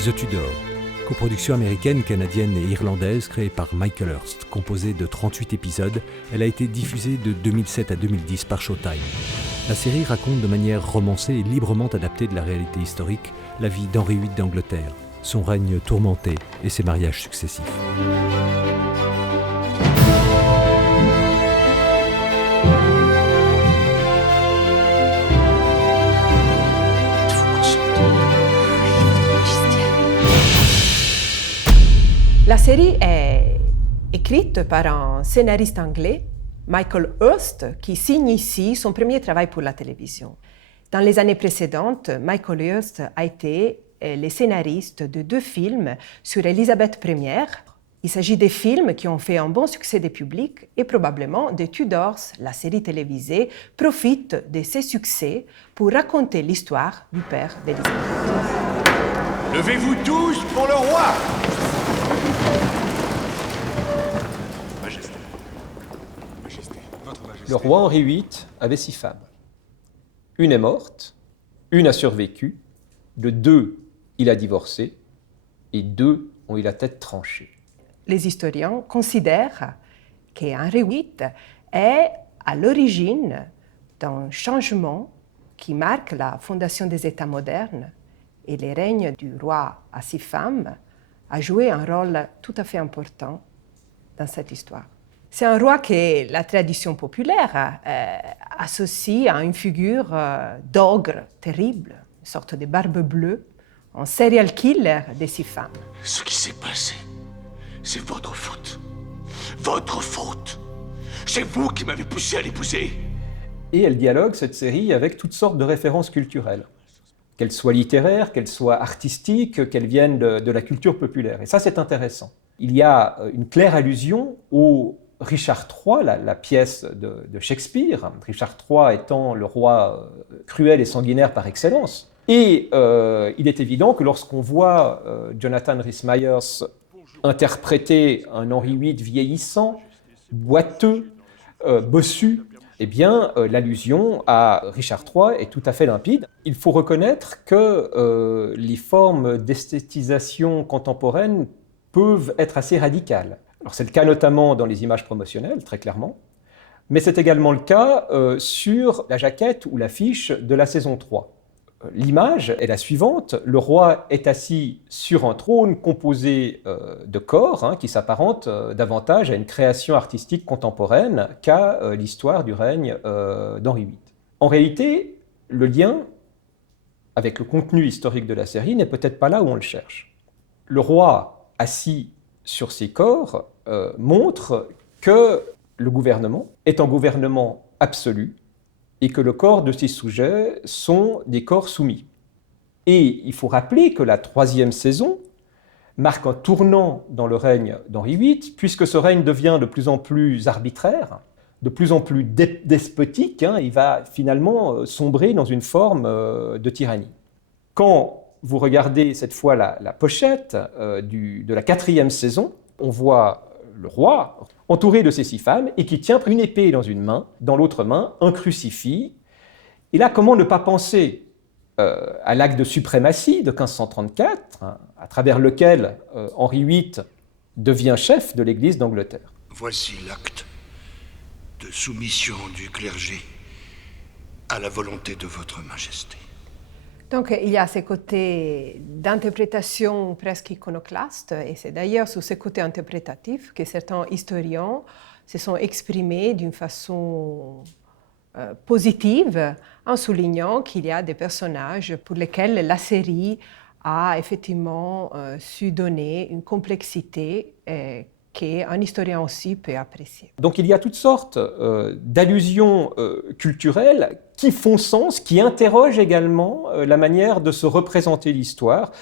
The Tudors, coproduction américaine, canadienne et irlandaise créée par Michael Hirst, composée de 38 épisodes, elle a été diffusée de 2007 à 2010 par Showtime. La série raconte de manière romancée et librement adaptée de la réalité historique la vie d'Henri VIII d'Angleterre, son règne tourmenté et ses mariages successifs. La série est écrite par un scénariste anglais, Michael Hirst, qui signe ici son premier travail pour la télévision. Dans les années précédentes, Michael Hirst a été le scénariste de 2 films sur Élisabeth Ier. Il s'agit des films qui ont fait un bon succès des publics et probablement The Tudors, la série télévisée, profite de ces succès pour raconter l'histoire du père d'Élisabeth. Levez-vous tous pour le roi! Le roi Henri VIII avait 6 femmes. Une est morte, une a survécu, de 2, il a divorcé, et 2 ont eu la tête tranchée. Les historiens considèrent qu'Henri VIII est à l'origine d'un changement qui marque la fondation des États modernes, et le règne du roi à 6 femmes a joué un rôle tout à fait important dans cette histoire. C'est un roi que la tradition populaire associe à une figure d'ogre terrible, une sorte de barbe bleue, un serial killer de 6 femmes. Ce qui s'est passé, c'est votre faute. Votre faute. C'est vous qui m'avez poussé à l'épouser. Et elle dialogue, cette série, avec toutes sortes de références culturelles. Qu'elles soient littéraires, qu'elles soient artistiques, qu'elles viennent de la culture populaire. Et ça, c'est intéressant. Il y a une claire allusion au Richard III, la pièce de Shakespeare, Richard III étant le roi cruel et sanguinaire par excellence. Et il est évident que lorsqu'on voit Jonathan Rhys-Meyers interpréter un Henri VIII vieillissant, boiteux, bossu, eh bien, l'allusion à Richard III est tout à fait limpide. Il faut reconnaître que les formes d'esthétisation contemporaine peuvent être assez radicales. Alors, c'est le cas notamment dans les images promotionnelles, très clairement, mais c'est également le cas sur la jaquette ou l'affiche de la saison 3. L'image est la suivante. Le roi est assis sur un trône composé de corps qui s'apparente davantage à une création artistique contemporaine qu'à l'histoire du règne d'Henri VIII. En réalité, le lien avec le contenu historique de la série n'est peut-être pas là où on le cherche. Le roi assis sur ces corps montre que le gouvernement est un gouvernement absolu et que le corps de ses sujets sont des corps soumis. Et il faut rappeler que la 3e saison marque un tournant dans le règne d'Henri VIII, puisque ce règne devient de plus en plus arbitraire, de plus en plus despotique, il va finalement sombrer dans une forme de tyrannie. Quand vous regardez cette fois la pochette de la 4e saison, on voit le roi entouré de ses 6 femmes et qui tient une épée dans une main, dans l'autre main, un crucifix. Et là, comment ne pas penser à l'acte de suprématie de 1534, à travers lequel Henri VIII devient chef de l'Église d'Angleterre. Voici l'acte de soumission du clergé à la volonté de votre majesté. Donc, il y a ces côtés d'interprétation presque iconoclaste, et c'est d'ailleurs sur ces côtés interprétatifs que certains historiens se sont exprimés d'une façon positive, en soulignant qu'il y a des personnages pour lesquels la série a effectivement su donner une complexité qu'un historien aussi peut apprécier. Donc il y a toutes sortes d'allusions culturelles qui font sens, qui interrogent également la manière de se représenter l'histoire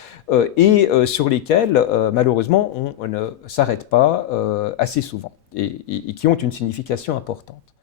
et sur lesquelles, malheureusement, on ne s'arrête pas assez souvent et qui ont une signification importante.